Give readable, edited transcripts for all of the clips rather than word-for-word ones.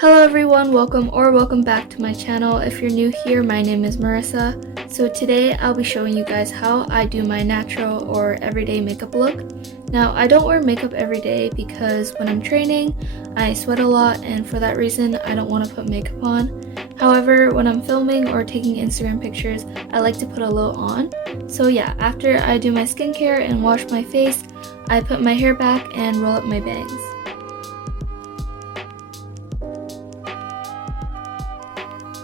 Hello everyone, welcome back to my channel. If you're new here, my name is Marissa. So today I'll be showing you guys how I do my natural or everyday makeup look. Now I don't wear makeup every day because when I'm training, I sweat a lot, and for that reason I don't want to put makeup on. However, when I'm filming or taking Instagram pictures, I like to put a little on. So yeah, after I do my skincare and wash my face, I put my hair back and roll up my bangs.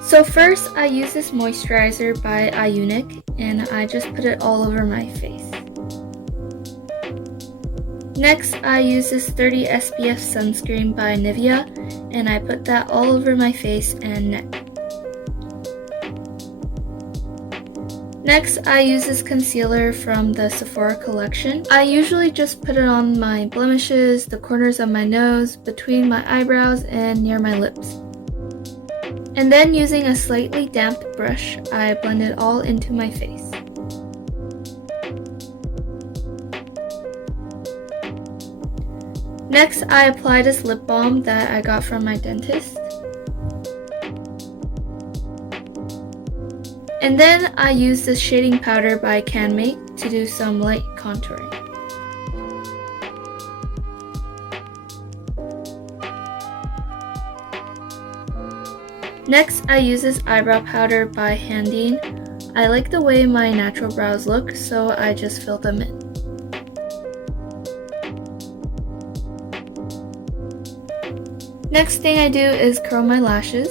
So first, I use this moisturizer by Iunic, and I just put it all over my face. Next, I use this 30 SPF sunscreen by Nivea, and I put that all over my face and neck. Next, I use this concealer from the Sephora collection. I usually just put it on my blemishes, the corners of my nose, between my eyebrows, and near my lips. And then using a slightly damp brush, I blend it all into my face. Next, I apply this lip balm that I got from my dentist. And then I use this shading powder by CanMake to do some light contouring. Next, I use this eyebrow powder by Handine. I like the way my natural brows look, so I just fill them in. Next thing I do is curl my lashes.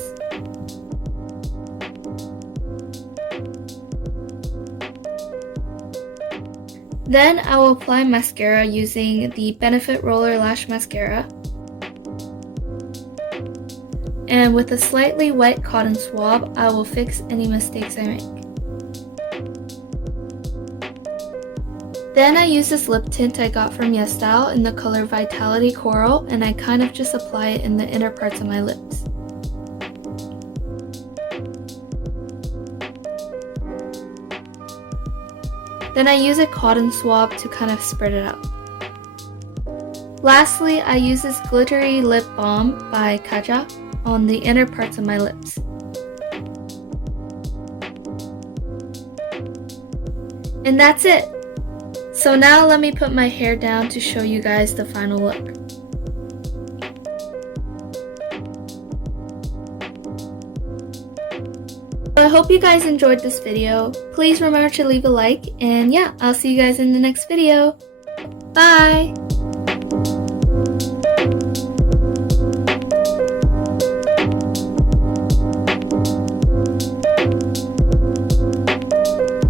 Then I will apply mascara using the Benefit Roller Lash Mascara. And with a slightly wet cotton swab, I will fix any mistakes I make. Then I use this lip tint I got from YesStyle in the color Vitality Coral, and I kind of just apply it in the inner parts of my lips. Then I use a cotton swab to kind of spread it out. Lastly, I use this glittery lip balm by Kaja on the inner parts of my lips. And that's it! So now let me put my hair down to show you guys the final look. I hope you guys enjoyed this video. Please remember to leave a like, and yeah, I'll see you guys in the next video. Bye!